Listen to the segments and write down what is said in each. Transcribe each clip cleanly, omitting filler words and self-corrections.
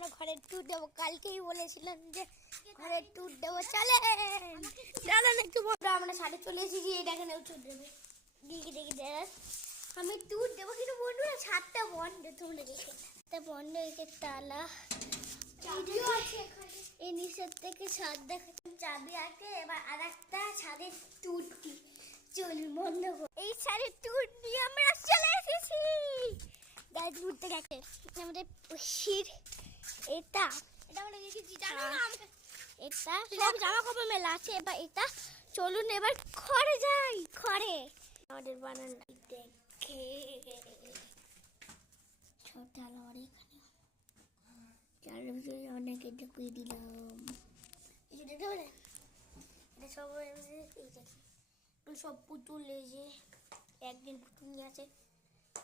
আমরা ঘরের ট্যুর দেবো, কালকেই বলেছিলাম যে ঘরের ট্যুর দেবো। চলে দাঁড়ান একটু, আমরা সাড়ে চলে এসেছি। এটা এখানে ট্যুর দেবে, দেখি দেখি দেখ আমি ট্যুর দেবো, কিন্তু বন্ধুরা ছাদটা বন্ধ, তোমরা দেখে বন্ধ হয়েছে, তালা এই নিচের থেকে ছাদ দেখা চাবি আছে। এবার আর একটা ছাদের ট্যুর দি, চলুন বন্ধ করো। এই ছাদের ট্যুর দিয়ে আমরা চলে এসেছি গাছ ঘুরতে গেছে। আমাদের পশির এটা আমরা দেখেছি, জানো না এটা সব জামা কাপড় মেলা আছে। এবার এটা চলুন এবার ঘরে যাই, ঘরে আমাদের বানানটা দেখে ছোট আলো এখানে চার অনেকে ঢুকিয়ে দিলাম। এই যে দেখতে পারেন এটা সব এগুলো সব পুতুল, এই যে একদিন পুতুল নিয়ে আছে,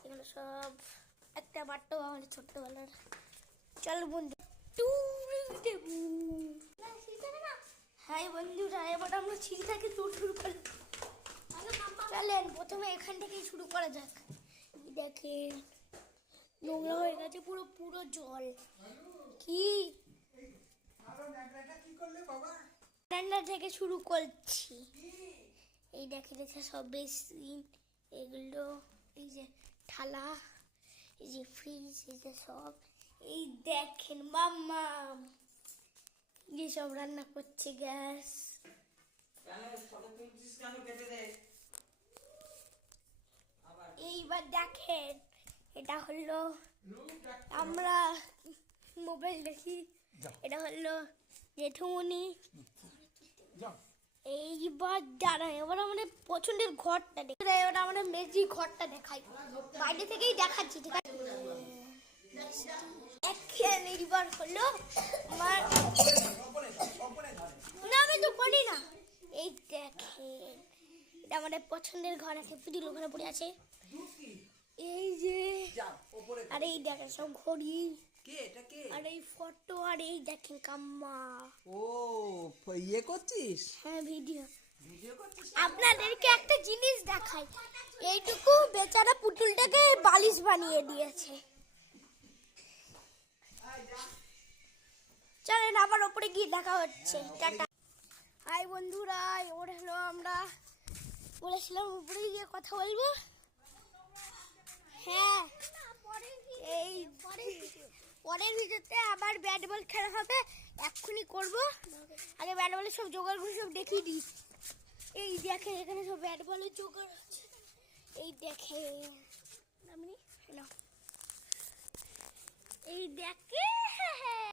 এগুলো সব একটা বাট্টো আমাদের ছোট্টবেলার। চল বন্ধু হাই বন্ধুরা, এবার আমরা সিঁড়ি থেকে ট্যুর শুরু করলাম। চলেন প্রথমে এখান থেকেই শুরু করা যাক। দেখেন নোংরা হয়ে গেছে পুরো, পুরো জল। কি রান্না থেকে শুরু করছি। এই দেখে দেখে সব বেসিন, এগুলো এই যে থালা, এই যে ফ্রিজ, এই যে সব এই দেখেন মাম্মা যে সব রান্না করছে। গ্যাস এইবার দেখেন এটা হলো আমরা মোবাইল দেখি, এটা হলো জেঠুমনি। এইবার দাঁড়ায়, এবার আমাদের পছন্দের ঘরটা দেখি, এবার আমাদের মেজি ঘরটা দেখাই, বাইরে থেকেই দেখাচ্ছি, ঠিক আছে? এইবার হলো আমার না, আমি তো পড়ি না। এই দেখেন এটা আমাদের পছন্দের ঘর আছে, পুতুল ওখানে পড়ে আছে। এই যে আর এই দেখেন সব ঘড়ি, আর এই ফটো, আর এই দেখেন কাম্মা। ও ইয়ে করছিস? হ্যাঁ ভিডিও করছিস। আপনাদেরকে একটা জিনিস দেখাই, এইটুকু বেচারা পুতুলটাকে বালিশ বানিয়ে দিয়েছে। চলেন আবার ওপরে গিয়ে দেখা হচ্ছে, টাটা। হাই বন্ধুরা, ওর হলো আমরা বলেছিলাম উপরে গিয়ে কথা বলবো। হ্যাঁ এই পরের ভিডিওতে আবার ব্যাট বল খেলা হবে, এক্ষুনি করবো। আগে ব্যাট বলের সব জোগাড়গুলো সব দেখিয়ে দিই। এই দেখে এখানে সব ব্যাট বলের জোগাড় আছে, এই দেখে এই দেখে